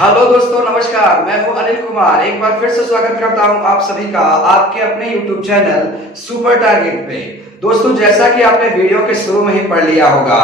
Hello दोस्तों, नमस्कार। मैं हूं अनिल कुमार। एक बार फिर से स्वागत करता हूं आप सभी का आपके अपने YouTube चैनल सुपर टारगेट पे। दोस्तों, जैसा कि आपने वीडियो के शुरू में ही पढ़ लिया होगा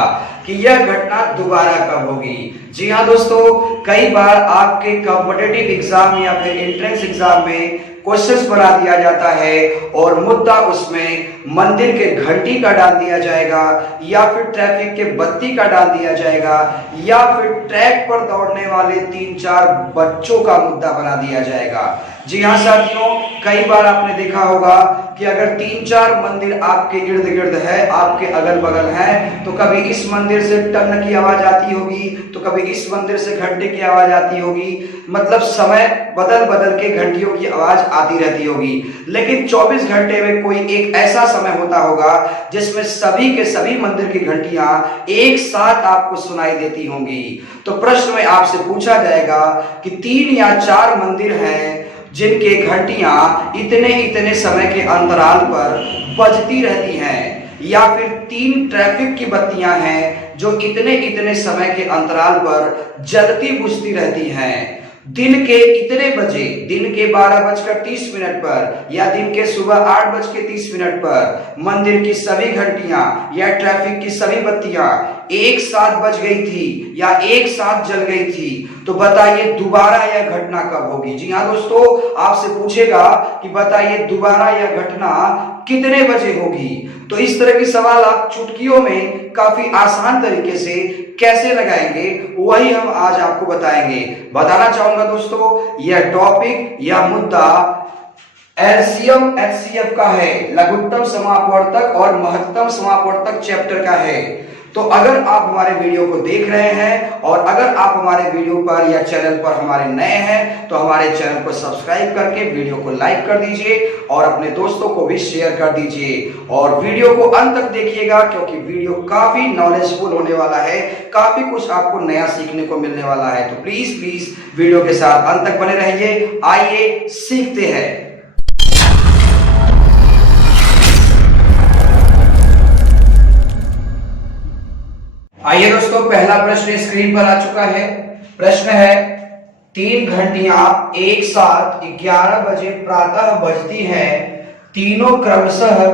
कि यह घटना दोबारा कब होगी। जी हाँ दोस्तों, कई बार आपके कॉम्पिटिटिव एग्जाम या फिर एंट्रेंस एग्जाम में क्वेश्चंस बना दिया जाता है और मुद्दा उसमें मंदिर के घंटी का डाल दिया जाएगा या फिर ट्रैफिक के बत्ती का डाल दिया जाएगा या फिर ट्रैक पर दौड़ने वाले 3-4 बच्चों का मुद्दा बना दिया जाएगा। जी हाँ साथियों, कई बार आपने देखा होगा कि अगर 3-4 मंदिर आपके इर्द गिर्द है, आपके अगल बगल है, तो कभी इस मंदिर से टन की आवाज आती होगी तो कभी इस मंदिर से घंटे की आवाज आती होगी। मतलब समय बदल बदल के घंटियों की आवाज आती रहती होगी, लेकिन 24 घंटे में कोई एक ऐसा समय होता होगा जिसमें सभी के सभी मंदिर की घंटियां एक साथ आपको सुनाई देती होंगी। तो प्रश्न में आपसे पूछा जाएगा कि 3 या 4 मंदिर हैं जिनके घंटियां इतने इतने समय के अंतराल पर बजती रहती हैं, या फिर 3 ट्रैफिक की बत्तियां हैं जो इतने इतने समय के अंतराल पर जलती बुझती रहती हैं। दिन के इतने बजे, दिन के 12:30 पर या दिन के सुबह 8:30 पर मंदिर की सभी घंटियां या ट्रैफिक की सभी बत्तियां एक साथ बज गई थी या एक साथ जल गई थी। तो बताइए दोबारा यह घटना कब होगी। जी हाँ दोस्तों, आपसे पूछेगा कि बताइए दोबारा यह घटना कितने बजे होगी। तो इस तरह के सवाल आप चुटकियों में काफी आसान तरीके से कैसे लगाएंगे, वही हम आज आपको बताएंगे। बताना चाहूंगा दोस्तों, यह टॉपिक या मुद्दा एलसीएम एचसीएफ का है, लघुत्तम समापवर्तक और महत्तम समापवर्तक चैप्टर का है। तो अगर आप हमारे वीडियो को देख रहे हैं और अगर आप हमारे वीडियो पर या चैनल पर हमारे नए हैं तो हमारे चैनल को सब्सक्राइब करके वीडियो को लाइक कर दीजिए और अपने दोस्तों को भी शेयर कर दीजिए और वीडियो को अंत तक देखिएगा, क्योंकि वीडियो काफी नॉलेजफुल होने वाला है, काफी कुछ आपको नया सीखने को मिलने वाला है। तो प्लीज प्लीज वीडियो के साथ अंत तक बने रहिए। आइए सीखते हैं। आइए दोस्तों, पहला प्रश्न स्क्रीन पर आ चुका है। प्रश्न है, 3 घंटियां एक साथ 11 बजे प्रातः बजती हैं, तीनों क्रमशः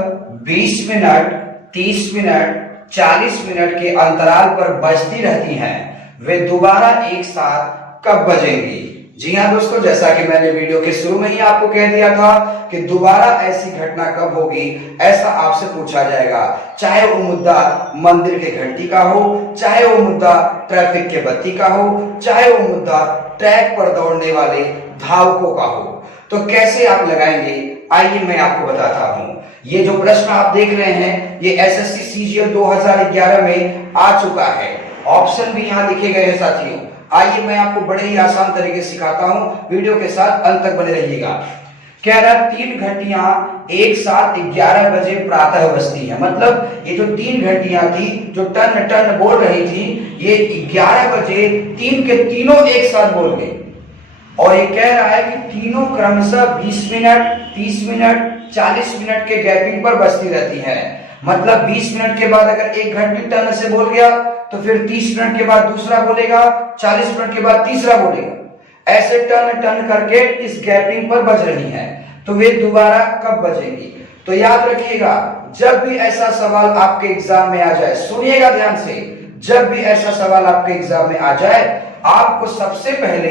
20 मिनट, 30 मिनट, 40 मिनट के अंतराल पर बजती रहती हैं। वे दोबारा एक साथ कब बजेंगी? जी हाँ दोस्तों, जैसा कि मैंने वीडियो के शुरू में ही आपको कह दिया था कि दोबारा ऐसी घटना कब होगी, ऐसा आपसे पूछा जाएगा। चाहे वो मुद्दा मंदिर के घंटी का हो, चाहे वो मुद्दा ट्रैफिक के बत्ती का हो, चाहे वो मुद्दा ट्रैक पर दौड़ने वाले धावकों का हो। तो कैसे आप लगाएंगे, आइए मैं आपको बताता हूं। ये जो प्रश्न आप देख रहे हैं ये एसएससी सीजीएल 2011 में आ चुका है। ऑप्शन भी यहाँ लिखे गए हैं साथियों। आइए मैं आपको बड़े ही आसान तरीके से सिखाता हूं, वीडियो के साथ अंत तक बने रहिएगा। कह रहा 3 घंटियां एक साथ 11 बजे प्रातः बजती है। मतलब ये जो 3 घंटियां थी जो टन टन बोल रही थी, ये 11 बजे 3 के तीनों एक साथ बोल गई। और ये कह रहा है कि तीनों क्रमशः 20 मिनट, 30 मिनट, 40 मिनट के गैपिंग पर बजती रहती है। मतलब 20 मिनट के बाद अगर एक घंटी टन से बोल गया तो फिर 30 मिनट के बाद दूसरा बोलेगा, 40 मिनट के बाद तीसरा बोलेगा। ऐसे टन टन करके इस गैपिंग पर बज रही हैं। तो वे दोबारा कब बजेगी? तो याद रखिएगा, जब भी ऐसा सवाल आपके एग्जाम में आ जाए, सुनिएगा ध्यान से, जब भी ऐसा सवाल आपके एग्जाम में आ जाए, आपको सबसे पहले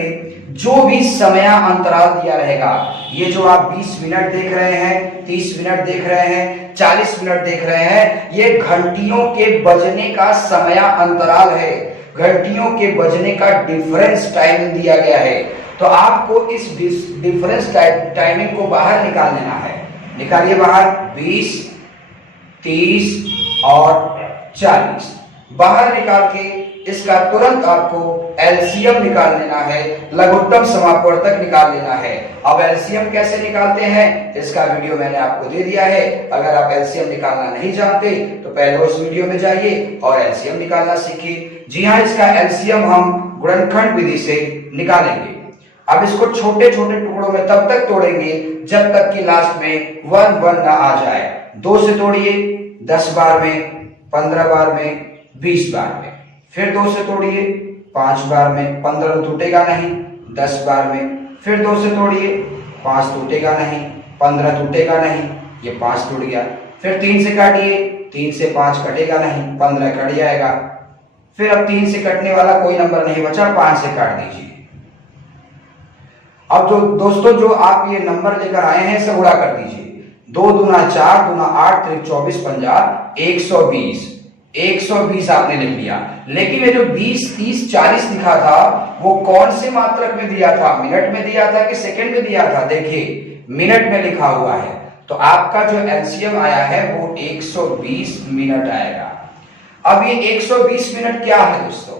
जो भी समय अंतराल दिया रहेगा, ये जो आप 20 मिनट देख रहे हैं, 30 मिनट देख रहे हैं, 40 मिनट देख रहे हैं, ये घंटियों के बजने का समय अंतराल है, घंटियों के बजने का डिफरेंस टाइमिंग दिया गया है। तो आपको इस डिफरेंस टाइमिंग को बाहर निकाल लेना है। निकालिए बाहर, 20, 30 और 40 बाहर निकाल के इसका तुरंत आपको एलसीएम निकाल लेना है, लघुत्तम समापवर्तक निकाल लेना है। अब एलसीएम कैसे निकालते हैं इसका वीडियो मैंने आपको दे दिया है। अगर आप एलसीएम निकालना नहीं जानते तो पहले उस वीडियो में जाइए और एलसीएम निकालना सीखिए। जी हाँ, इसका एलसीएम हम गुणनखंड विधि से निकालेंगे। अब इसको छोटे छोटे टुकड़ों में तब तक तोड़ेंगे जब तक कि लास्ट में 1 1 ना आ जाए। 2 से तोड़िए, 10 बार में, 15 बार में, 20 बार में, फिर 2 से तोड़िए, 5 बार में, 15 टूटेगा नहीं, 10 बार में। फिर 2 से तोड़िए, 5 टूटेगा नहीं, 15 टूटेगा नहीं, ये 5 टूट गया। फिर 3 से काटिए, 3 से 5 कटेगा नहीं, 15 कट जाएगा। फिर अब 3 से कटने वाला कोई नंबर नहीं बचा, 5 से काट दीजिए। अब जो दोस्तों जो आप ये नंबर लेकर आए हैं इसे गुणा कर दीजिए। 2 दूना 4, दूना 8, 3 24, 50, 120। 120 आपने लिख लिया। लेकिन ये जो 20, 30, 40 लिखा था वो कौन से मात्रक में दिया था? मिनट में दिया था कि सेकंड में दिया था? देखिए मिनट में लिखा हुआ है, तो आपका जो एलसीएम आया है वो 120 मिनट आएगा। अब ये 120 मिनट क्या है दोस्तों?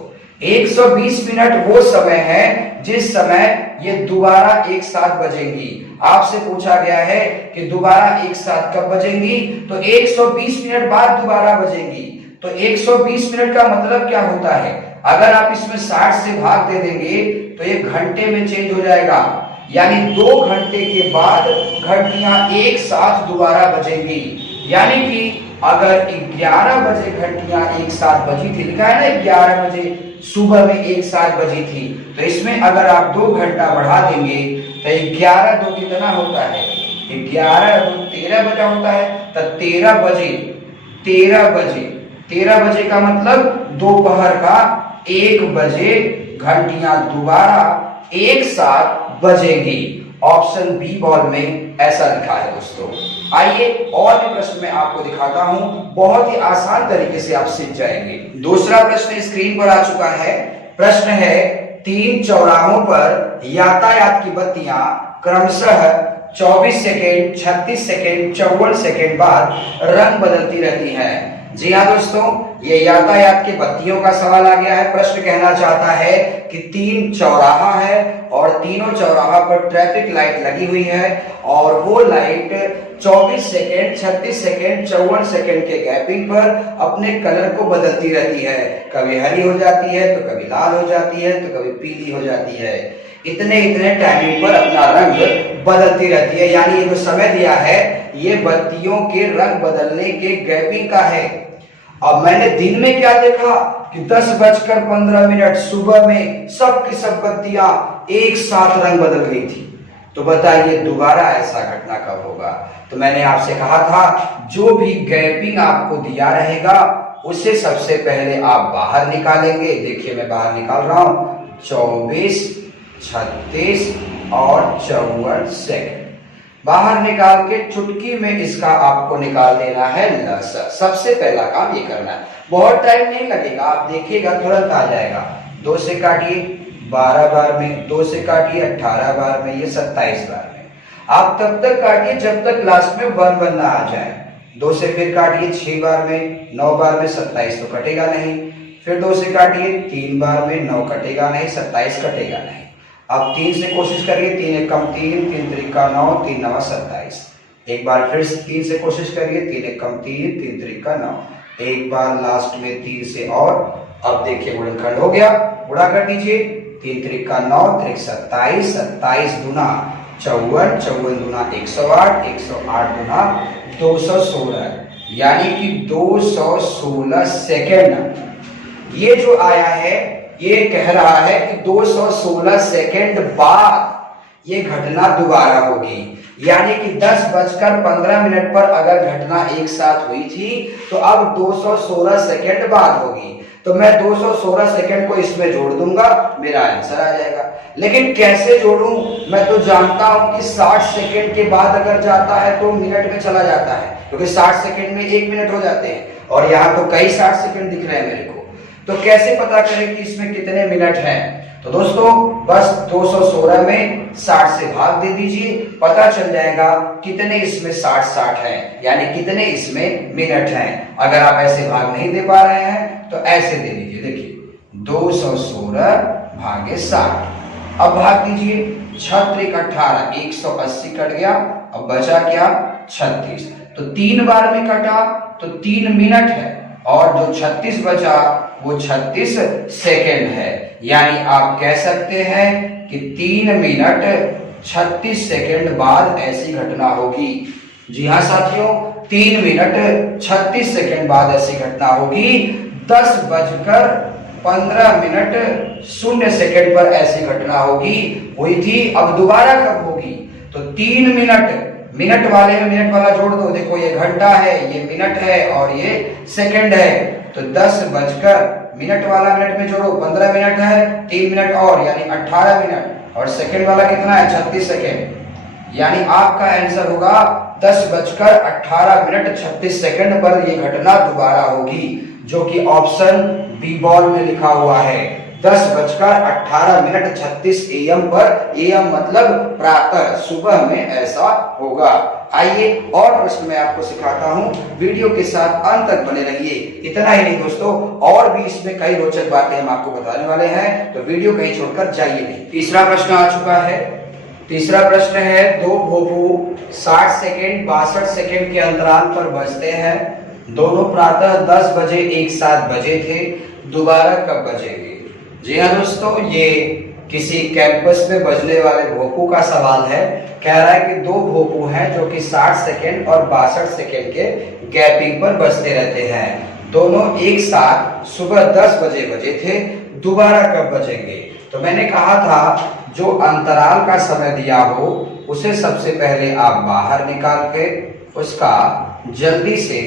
120 मिनट वो समय है जिस समय ये दोबारा एक साथ बजेंगी। आपसे पूछा गया है कि दोबारा एक साथ कब बजेंगी, तो 120 मिनट बाद दोबारा बजेंगी। तो 120 मिनट का मतलब क्या होता है? अगर आप इसमें 60 से भाग दे देंगे तो ये घंटे में चेंज हो जाएगा, यानी 2 घंटे के बाद घंटियां एक साथ दोबारा बजेंगी। यानी कि अगर 11 बजे घंटियां एक साथ बजी थी, लिखा है ना 11 बजे सुबह में एक साथ बजी थी, तो इसमें अगर आप 2 घंटा बढ़ा देंगे तो 11 2 कितना होता है? 11 2 13 बजा होता है। तो 13 बजे, 13 बजे, 13 बजे का मतलब दोपहर का 1 बजे घंटियां दोबारा एक साथ बजेगी। ऑप्शन बी बॉल में ऐसा लिखा है दोस्तों। आइए और भी प्रश्न मैं आपको दिखाता हूं, बहुत ही आसान तरीके से आप सीख जाएंगे। दूसरा प्रश्न स्क्रीन पर आ चुका है। प्रश्न है 3 चौराहों पर यातायात की बत्तियां क्रमशः 24 सेकेंड, 36 सेकेंड, 54 सेकेंड बाद रंग बदलती रहती हैं। जी हाँ दोस्तों, ये यातायात की बत्तियों का सवाल आ गया है। प्रश्न कहना चाहता है कि 3 चौराहा है और तीनों चौराहा पर ट्रैफिक लाइट लगी हुई है और वो लाइट 24 सेकेंड, 36 सेकेंड, 54 सेकेंड के गैपिंग पर अपने कलर को बदलती रहती है। कभी हरी हो जाती है तो कभी लाल हो जाती है तो कभी पीली हो जाती है। इतने इतने टाइमिंग पर अपना रंग बदलती रहती है। यानी ये जो समय दिया है ये बत्तियों के रंग बदलने के गैपिंग का है। अब मैंने दिन में क्या देखा कि 10:15 सुबह में सब की सब बत्तियां एक साथ रंग बदल गई थी। तो बताइए दोबारा ऐसा घटना कब होगा? तो मैंने आपसे कहा था जो भी गैपिंग आपको दिया रहेगा उसे सबसे पहले आप बाहर निकालेंगे। देखिए मैं बाहर निकाल रहा हूं, 24, 36 और 54 सेकेंड बाहर निकाल के चुटकी में इसका आपको निकाल देना है लसर। सबसे पहला काम ये करना है, बहुत टाइम नहीं लगेगा, आप देखिएगा तुरंत आ जाएगा। 2 से काटिए 12 बार में, 2 से काटिए 18 बार में, ये 27 बार में। आप तब तक काटिए जब तक लास्ट में 1 1 ना आ जाए। 2 से फिर काटिए 6 बार में, 9 बार में 27 तो कटेगा नहीं। फिर 2 से काटिए 3 बार में, 9 कटेगा नहीं, 27 कटेगा नहीं। अब 3 से कोशिश करिए, 3 एकम 3, 3 त्रिका 9, 3 नवा 27। एक बार फिर 3 से कोशिश करिए, 3 एकम 3, 3 त्रिका 9। एक बार लास्ट में 3 से और। अब देखिए गुणनखंड हो गया, गुणा कर दीजिए। 3 त्रिका 9, 3 27, 27 दूना 54, 54 दूना 108, 108 दूना 216, यानी कि 216 सेकेंड। ये जो आया है ये कह रहा है कि 216 सेकेंड बाद ये घटना दोबारा होगी। यानी कि 10:15 पर अगर घटना एक साथ हुई थी तो अब 216 सेकेंड बाद होगी। तो मैं 216 सेकेंड को इसमें जोड़ दूंगा, मेरा आंसर आ जाएगा। लेकिन कैसे जोड़ूं? मैं तो जानता हूं कि 60 सेकेंड के बाद अगर जाता है तो मिनट में चला जाता है, क्योंकि 60 सेकेंड में 1 मिनट हो जाते हैं और यहाँ तो कई 60 सेकेंड दिख रहे हैं मेरे को। तो कैसे पता करें कि इसमें कितने मिनट हैं? तो दोस्तों बस 216 में 60 से भाग दे दीजिए, पता चल जाएगा कितने इसमें 60 हैं, यानी कितने इसमें मिनट हैं। अगर आप ऐसे भाग नहीं दे पा रहे हैं तो ऐसे दे दीजिए। देखिए 216 भागे 60। अब भाग दीजिए, 6 त्रिक 18, 180 कट गया। अब बचा क्या? 36। तो 3 बार में कटा तो 3 मिनट है और जो 36 बचा वो 36 सेकेंड है। यानी आप कह सकते हैं कि 3 मिनट 36 सेकेंड बाद ऐसी घटना होगी। जी हाँ साथियों, 3 मिनट 36 सेकेंड बाद ऐसी घटना होगी। 10:15 शून्य सेकंड पर ऐसी घटना होगी, हुई थी। अब दोबारा कब होगी? तो 3 मिनट, मिनट वाले में मिनट वाला जोड़ दो, देखो ये घंटा है, ये मिनट है और ये सेकंड है। तो 10 बजकर, मिनट वाला मिनट में जोड़ो, 15 मिनट है, 3 मिनट और यानी 18 मिनट, और सेकंड वाला कितना है? 36 सेकंड। यानी आपका आंसर होगा 10 बजकर 18 मिनट 36 सेकंड पर यह घटना दोबारा होगी, जो कि ऑप्शन बी बॉल में लिखा हुआ है। 10 बजकर 18 मिनट 36 AM पर, AM मतलब प्रातः, सुबह में ऐसा होगा। आइए और प्रश्न मैं आपको सिखाता हूं, वीडियो के साथ अंत तक बने रहिए। इतना ही नहीं दोस्तों, और भी इसमें कई रोचक बातें हम आपको बताने वाले हैं, तो वीडियो कहीं छोड़कर जाइए नहीं। तीसरा प्रश्न आ चुका है। तीसरा प्रश्न है, दो भोपू 60 सेकेंड 62 सेकेंड के अंतराल पर बजते हैं। दोनों प्रातः 10 बजे एक साथ बजे थे, दोबारा कब बजेंगे? जी हाँ दोस्तों, ये किसी कैंपस में बजने वाले भोपू का सवाल है। कह रहा है कि दो भोपू हैं जो कि 60 सेकेंड और 62 सेकेंड के गैपिंग पर बजते रहते हैं। दोनों एक साथ सुबह 10 बजे बजे थे, दोबारा कब बजेंगे? तो मैंने कहा था जो अंतराल का समय दिया हो उसे सबसे पहले आप बाहर निकाल के उसका जल्दी से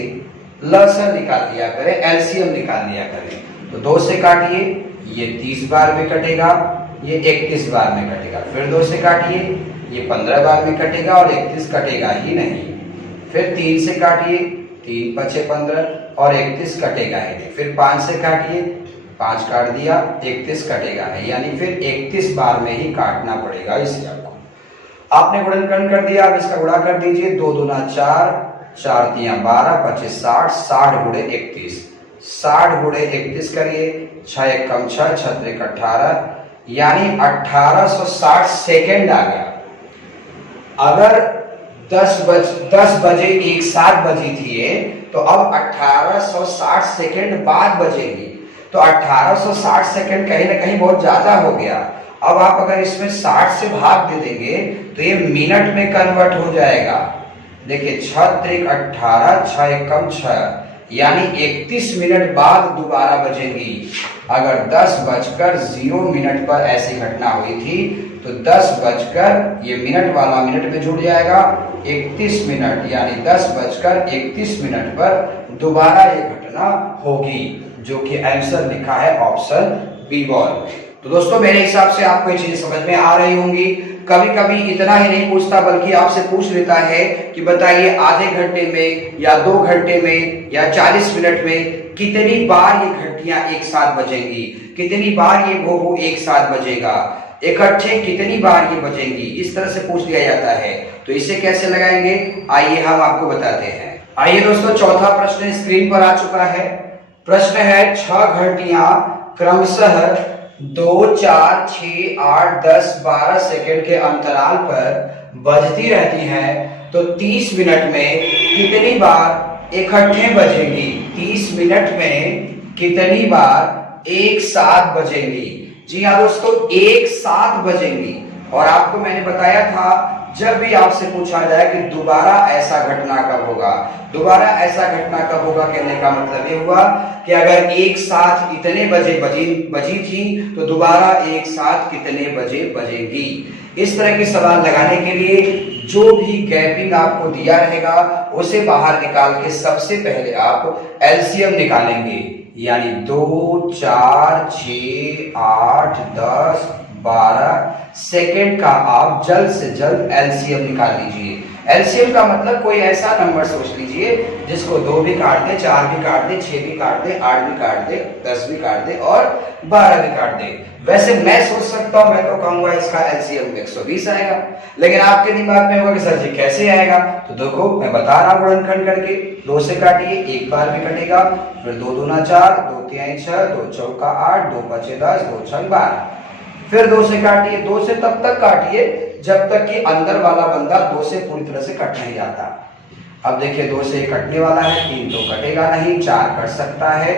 लसर निकाल दिया करें, एलसीएम निकाल लिया करें। तो 2 से काटिए, ये 30 बार में कटेगा, ये 31 बार में कटेगा। फिर 2 से काटिए, ये 15 बार में कटेगा और 31 कटेगा ही नहीं। फिर 3 से काटिए, 3 बचे 15 और 31 कटेगा ही नहीं। फिर 5 से काटिए, 5 काट दिया, 31 कटेगा नहीं, यानी फिर 31 बार में ही काटना पड़ेगा इसे आपको। आपने गुणनखंड कर दिया, अब इसका गुणा कर दीजिए। 2 दूना 4, 4 तिया 12, 25 60, 60 गुणे 31, 60 गुणे 31 करिए, 6 एक कम 6, 6 त्रिक 18, यानी 1860 सेकेंड आ गया। अगर 10 बजे एक साथ बजी थी ये, तो अब 1860 सेकेंड बाद बजेगी। तो 1860 सेकेंड कहीं ना कहीं बहुत ज्यादा हो गया। अब आप अगर इसमें 60 से भाग दे देंगे तो ये मिनट में कन्वर्ट हो जाएगा। देखिए 6 त्रिक 18, 6 एक कम 6, यानी 31 मिनट बाद दोबारा बजेगी। अगर 10 बजकर 0 मिनट पर ऐसी घटना हुई थी तो 10 बजकर, ये मिनट वाला मिनट में जुड़ जाएगा, 31 मिनट, यानी 10 बजकर 31 मिनट पर दोबारा ये घटना होगी, जो कि आंसर लिखा है ऑप्शन बी बॉल। तो दोस्तों मेरे हिसाब से आपको ये चीजें समझ में आ रही होंगी। कभी कभी इतना ही नहीं पूछता बल्कि आपसे पूछ लेता है कि बताइए आधे घंटे में या 2 घंटे में या 40 मिनट में कितनी बार ये घंटियां एक साथ बजेंगी, कितनी बार ये भोपू एक साथ बजेगा, इकट्ठे कितनी बार ये बजेंगी, इस तरह से पूछ लिया जाता है। तो इसे कैसे लगाएंगे, आइए हम आपको बताते हैं। आइए दोस्तों, चौथा प्रश्न स्क्रीन पर आ चुका है। प्रश्न है 6 घंटियां क्रमशः 2, 4, 6, 8, 10, 12 सेकेंड के अंतराल पर बजती रहती हैं, तो 30 मिनट में कितनी बार इकट्ठे बजेंगी? 30 मिनट में कितनी बार एक साथ बजेंगी? जी हाँ दोस्तों, एक साथ बजेंगी। और आपको मैंने बताया था जब भी आपसे पूछा जाए कि दोबारा ऐसा घटना कब होगा, दोबारा ऐसा घटना कब होगा, कहने का मतलब ये हुआ कि अगर एक साथ इतने बजे बजी थी तो दोबारा एक साथ कितने बजे बजेगी। इस तरह के सवाल लगाने के लिए जो भी गैपिंग आपको दिया रहेगा उसे बाहर निकाल के सबसे पहले आप एलसीएम निकालेंगे, यानी 2, 4, 6, 8, 10, 12 सेकेंड का आप जल्द से जल्द एलसीएम निकाल लीजिए। एलसीएम का मतलब कोई ऐसा नंबर सोच लीजिए जिसको 2 भी काट दे, 4 भी काट दे, 6 भी काट दे, 8 भी काट दे, 10 भी काट दे और 12 भी काट दे। वैसे मैं सोच सकता हूं, मैं तो कहूंगा इसका एलसीएम 120 आएगा, लेकिन आपके दिमाग में होगा कि सर जी कैसे आएगा। तो देखो मैं बता रहा हूं गुणनखंड करके। 2 से काटिए, एक बार भी कटेगा, फिर 2 दूना 4, 2 तिहाई 6, 2 चौका 8, 2 पचे 10, 2 छक 12। फिर 2 से काटिए, 2 से तब तक काटिए जब तक कि अंदर वाला बंदा 2 से पूरी तरह से कट नहीं जाता। अब देखिए 2 से कटने वाला है, 3 तो कटेगा नहीं, 4 कट सकता है,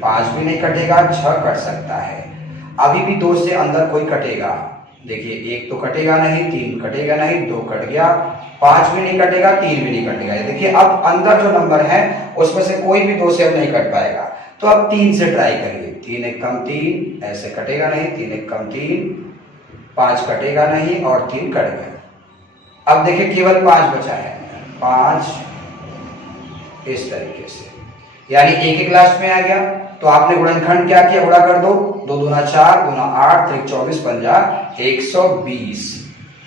5 भी नहीं कटेगा, 6 कट सकता है। अभी भी 2 से अंदर कोई कटेगा, देखिए 1 तो कटेगा नहीं, 3 कटेगा नहीं, 2 कट गया, 5 भी नहीं कटेगा, 3 भी नहीं कटेगा। देखिए अब अंदर जो नंबर है उसमें से कोई भी 2 से अब नहीं कट पाएगा। तो अब 3 से ट्राई करिए, 3 एक कम 3, ऐसे कटेगा नहीं, 3 एक कम 3, 5 कटेगा नहीं और 3 कट गया। अब देखिए केवल 5 बचा है, 5 इस तरीके से, यानी एक एक लास्ट में आ गया। तो आपने गुणनखंड क्या किया, गुणा कर दो, 2 दूना 4, दूना 8, 3 24, 50 120।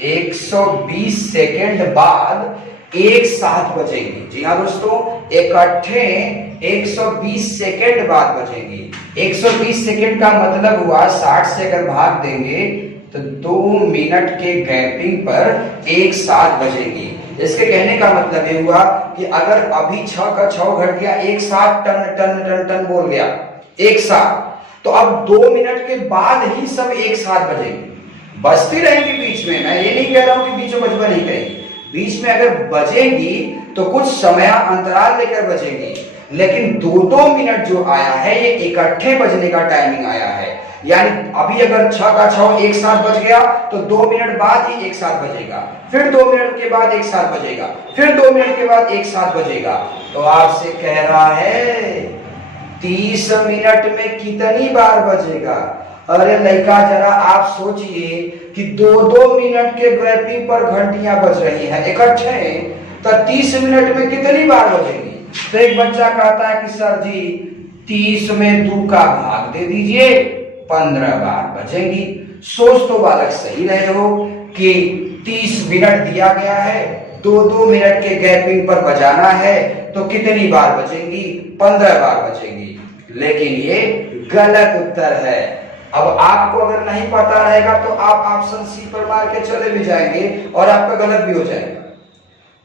120 सेकेंड बाद एक साथ बचेंगी। जी हाँ दोस्तों, इकट्ठे 120 सेकेंड बाद बचेंगी। 120 सेकेंड का मतलब हुआ 60 से अगर भाग देंगे तो 2 मिनट के गैपिंग पर एक साथ बचेगी। इसके कहने का मतलब ये हुआ कि अगर अभी 6 का 6 घट गया, एक साथ टन टन टन टन बोल गया एक साथ, तो अब 2 मिनट के बाद ही सब एक साथ बजेंगे। बजती रहेंगी बीच में, मैं ये नहीं कह रहा हूं कि बीच में बजबा नहीं करेंगी, बीच में अगर बजेंगी तो कुछ समय अंतराल लेकर बजेंगी, लेकिन 2-2 मिनट जो आया है ये इकट्ठे बजने का टाइमिंग आया है। यानी अभी अगर 6 का 6 एक साथ बज गया तो 2 मिनट बाद ही एक साथ बजेगा, फिर 2 मिनट के बाद एक साथ बजेगा, फिर 2 मिनट के बाद एक साथ बजेगा। तो आपसे कह रहा है 30 मिनट में कितनी बार बजेगा? अरे लड़का जरा आप सोचिए कि 2-2 मिनट के गैपिंग पर घंटियां बज रही हैं इकट्ठे, तो 30 मिनट में कितनी बार बजेगी? तो एक बच्चा कहता है कि सर जी 30 में 2 का भाग दे दीजिए, 15 बार बजेंगी। सोच तो बालक सही रहे हो कि 30 मिनट दिया गया है, 2-2 मिनट के गैपिंग पर बजाना है, तो कितनी बार बजेंगी? 15 बार बजेंगी। लेकिन ये गलत उत्तर है। अब आपको अगर नहीं पता रहेगा तो आप ऑप्शन सी पर मार के चले भी जाएंगे और आपका गलत भी हो जाएगा।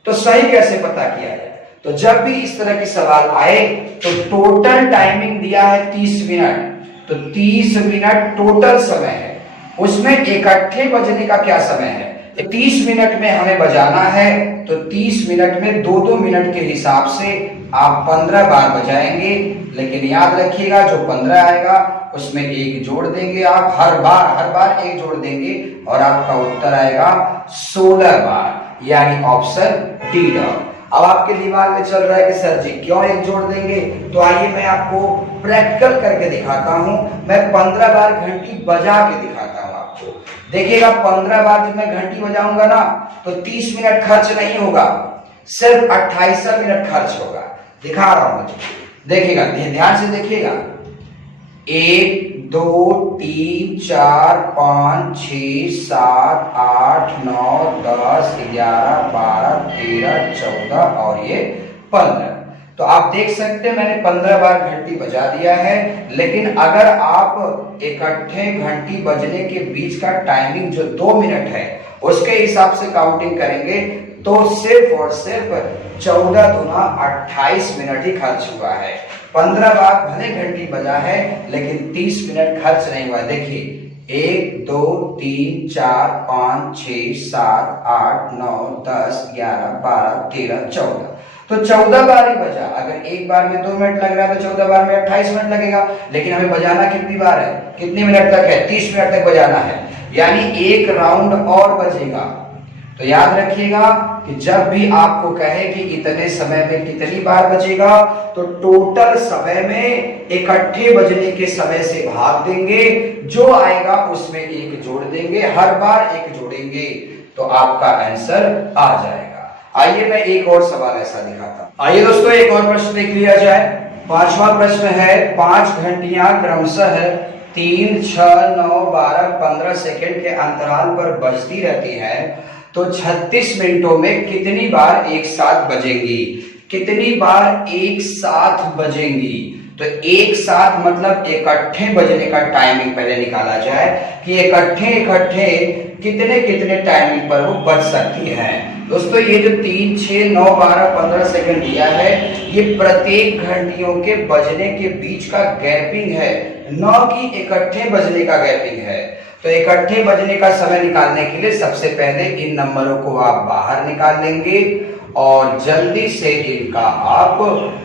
तो सही कैसे पता किया जाए? तो जब भी इस तरह के सवाल आए तो टोटल टाइमिंग दिया है 30 मिनट, तो 30 मिनट टोटल समय है, उसमें इकट्ठे बजने का क्या समय है? 30 मिनट में हमें बजाना है, तो 30 मिनट में 2-2 मिनट के हिसाब से आप 15 बार बजाएंगे। लेकिन याद रखिएगा जो 15 आएगा उसमें 1 जोड़ देंगे, आप हर बार 1 जोड़ देंगे और आपका उत्तर आएगा 16 बार, यानी ऑप्शन डी डॉट। अब आपके दिमाग में चल रहा है कि सर जी क्यों 1 जोड़ देंगे? तो आइए मैं आपको प्रैक्टिकल करके दिखाता हूं। मैं 15 बार घंटी बजा के दिखाता हूं आपको। देखिएगा 15 बार जब मैं घंटी बजाऊंगा ना तो 30 मिनट खर्च नहीं होगा, सिर्फ 28 मिनट खर्च होगा। दिखा रहा हूं, देखिएगा, ध्यान से देखिएगा। 1 2 3 4 5 6 7 8 9 10 11 12 13 14 और ये 15। तो आप देख सकते हैं मैंने 15 बार घंटी बजा दिया है। लेकिन अगर आप इकट्ठे घंटी बजने के बीच का टाइमिंग जो 2 मिनट है उसके हिसाब से काउंटिंग करेंगे तो सिर्फ और सिर्फ 14 दूना 28 मिनट ही खर्च हुआ है। 15 बार भले घंटी बजा है लेकिन 30 मिनट खर्च नहीं हुआ। देखिए 1 2 3 4 5 6 7 8 9 10 11 12 13 14, तो 14 बार ही बजा। अगर एक बार में 2 मिनट लग रहा है तो 14 बार में 28 मिनट लगेगा। लेकिन हमें बजाना कितनी बार है, कितने मिनट तक है? 30 मिनट तक बजाना है, यानी 1 राउंड और बजेगा। तो याद रखिएगा कि जब भी आपको कहे कि इतने समय में कितनी बार बजेगा तो टोटल समय में इकट्ठे बजने के समय से भाग देंगे, जो आएगा उसमें 1 जोड़ देंगे, हर बार 1 जोड़ेंगे, तो आपका आंसर आ जाएगा। आइए मैं एक और सवाल ऐसा दिखाता हूं। आइए दोस्तों एक और प्रश्न देख लिया जाए। 5वां प्रश्न है, 5 घंटियां क्रमशः 3 6 9 12 15 सेकेंड के अंतराल पर बजती रहती है, तो 36 मिनटों में कितनी बार एक साथ बजेंगी? कितनी बार एक साथ बजेंगी? तो एक साथ मतलब इकट्ठे बजने का टाइमिंग पहले निकाला जाए कि इकट्ठे कितने कितने टाइमिंग पर वो बज सकती हैं। दोस्तों ये जो 3 6 9 12 15 सेकंड दिया है ये प्रत्येक घंटियों के बजने के बीच का गैपिंग है, न कि इकट्ठे बजने का गैपिंग है। तो इकट्ठे बजने का समय निकालने के लिए सबसे पहले इन नंबरों को आप बाहर निकाल लेंगे और जल्दी से इनका आप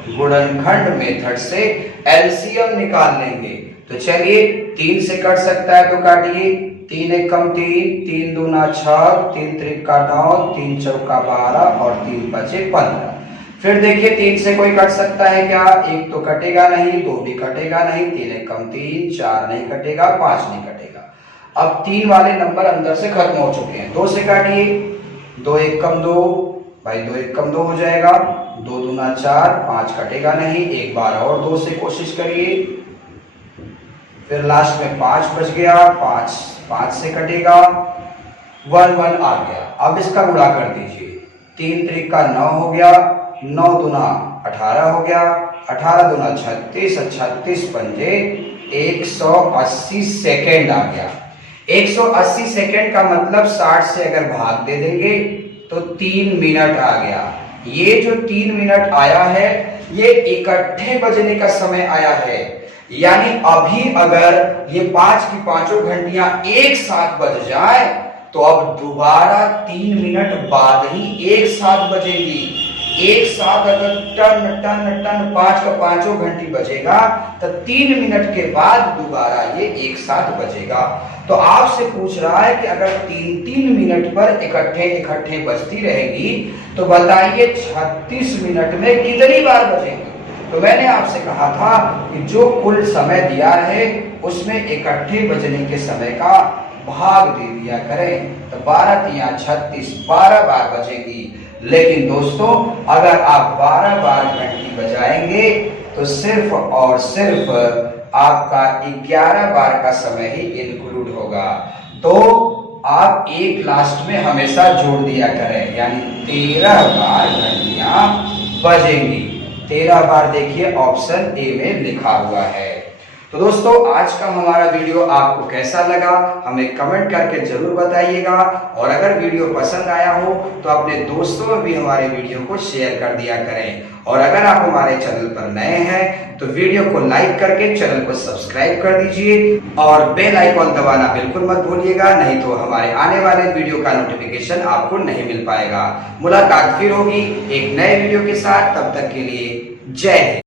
गुणनखंड मेथड से एलसीएम निकाल लेंगे। तो चलिए 3 से कट सकता है तो काटिए, 3 एक कम 3, 3 दूना 6, 3 त्रिका 9, 3 चौका 12 और 3 बचे 15। फिर देखिए 3 से कोई कट सकता है क्या? 1 तो कटेगा नहीं, 2 भी कटेगा नहीं, 3 1 कम 3, 4 नहीं कटेगा, 5 नहीं कटेगा। अब 3 वाले नंबर अंदर से खत्म हो चुके हैं। 2 से काटिए, 2 1 कम 2, भाई 2 1 कम 2 हो जाएगा, 2 दूना 4, 5 कटेगा नहीं। एक बार और 2 से कोशिश करिए, फिर लास्ट में 5 बच गया, 5 से कटेगा, 1 1 आ गया। अब इसका गुणा कर दीजिए, 3 त्रिक का 9 हो गया, 9 दूना 18 हो गया, 18 दूना 36, 36 पंजे 180 सेकेंड आ गया। 180 सेकेंड का मतलब 60 से अगर भाग दे देंगे तो 3 मिनट आ गया। ये जो 3 मिनट आया है ये इकट्ठे बजने का समय आया है, यानी अभी अगर ये 5 की पांचों घंटियां एक साथ बज जाए तो अब दोबारा 3 मिनट बाद ही एक साथ बजेगी। एक साथ अगर टन टन टन 5 का पांचों घंटी बजेगा तो 3 मिनट के बाद दोबारा ये एक साथ बजेगा। तो आपसे पूछ रहा है कि अगर 3-3 मिनट पर इकट्ठे बजती रहेगी तो बताइए 36 मिनट में कितनी बार बजेंगे? तो मैंने आपसे कहा था कि जो कुल समय दिया है उसमें इकट्ठे बजने के समय का भाग दे दिया करें, तो 12 तिया 36, 12 बार बजेगी। लेकिन दोस्तों अगर आप 12 बार घंटी बजाएंगे तो सिर्फ और सिर्फ आपका 11 बार का समय ही इंक्लूड होगा। तो आप एक लास्ट में हमेशा जोड़ दिया करें, यानी 13 बार घंटियां बजेंगी। 13 बार देखिए ऑप्शन ए में लिखा हुआ है। तो दोस्तों आज का हमारा वीडियो आपको कैसा लगा हमें कमेंट करके जरूर बताइएगा, और अगर वीडियो पसंद आया हो तो अपने दोस्तों में भी हमारे वीडियो को शेयर कर दिया करें। और अगर आप हमारे चैनल पर नए हैं तो वीडियो को लाइक करके चैनल को सब्सक्राइब कर दीजिए और बेल आइकॉन दबाना बिल्कुल मत भूलिएगा, नहीं तो हमारे आने वाले वीडियो का नोटिफिकेशन आपको नहीं मिल पाएगा। मुलाकात फिर होगी एक नए वीडियो के साथ, तब तक के लिए जय हिंद।